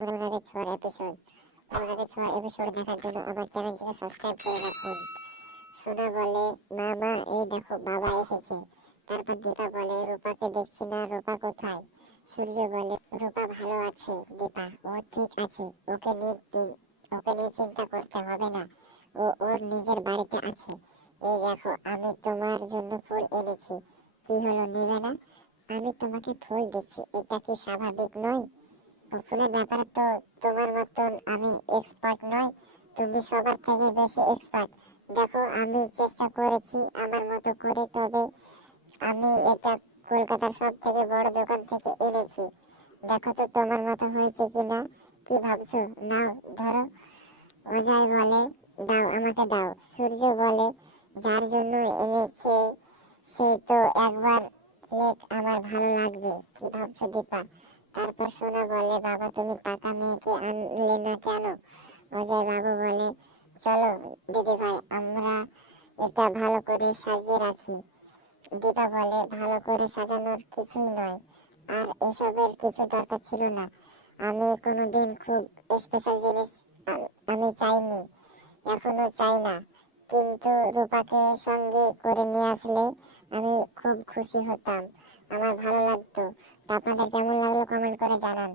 তোমার এপিসোড দেখার জন্য আমার চ্যানেলটিকে সাবস্ক্রাইব করে রাখুন। সোনা বলে, মা মা এই দেখো বাবা এসেছে। তারপর দীপা বলে, রূপাকে দেখছি না, রূপা কোথায়? সূর্য বলে, রূপা ভালো আছে দীপা, ও ঠিক আছে, ওকে নিয়ে চিন্তা করতে হবে না, ও ওর নিজের বাড়িতে আছে। এই দেখো আমি তোমার জন্য ফুল এনেছি, কি হলো নেবে না? আমি তোমাকে ফুল দিচ্ছি, এটা কি স্বাভাবিক নয়? ফুলের ব্যাপারে তো তোমার মতন আমি এক্সপার্ট নই, তুমি সবার থেকে বেশি এক্সপার্ট। দেখো আমি চেষ্টা করেছি আমার মতো করে, তবে আমি এটা কলকাতার সব থেকে বড় দোকান থেকে এনেছি। দেখো তো তোমার মতো হয়েছে কিনা, কি ভাবছো? নাও ধরো। অজয় বলে, দাও আমাকে দাও। সূর্য বলে, যার জন্য এনেছে সে তো একবার লেখ আমার ভালো লাগবে, কি ভাবছো দীপা? তারপর সোনা বলে, বাবা তুমি পাকা মেয়েকে আনলে না কেন? অজয় বাবু বলে, চলো দিদি ভাই আমরা এটা ভালো করে সাজিয়ে রাখি। দীপা বলে, ভালো করে সাজানোর কিছুই নয়, আর এসবের কিছু দরকার ছিল না। আমি কোনোদিন খুব স্পেশাল জিনিস আমি চাইনি, এখনো চাই না, কিন্তু রূপাকে সঙ্গে করে নিয়ে আসলে আমি খুব খুশি হতাম, আমার ভালো লাগতো। তো আপনাদের কেমন লাগলো কমেন্ট করে জানান।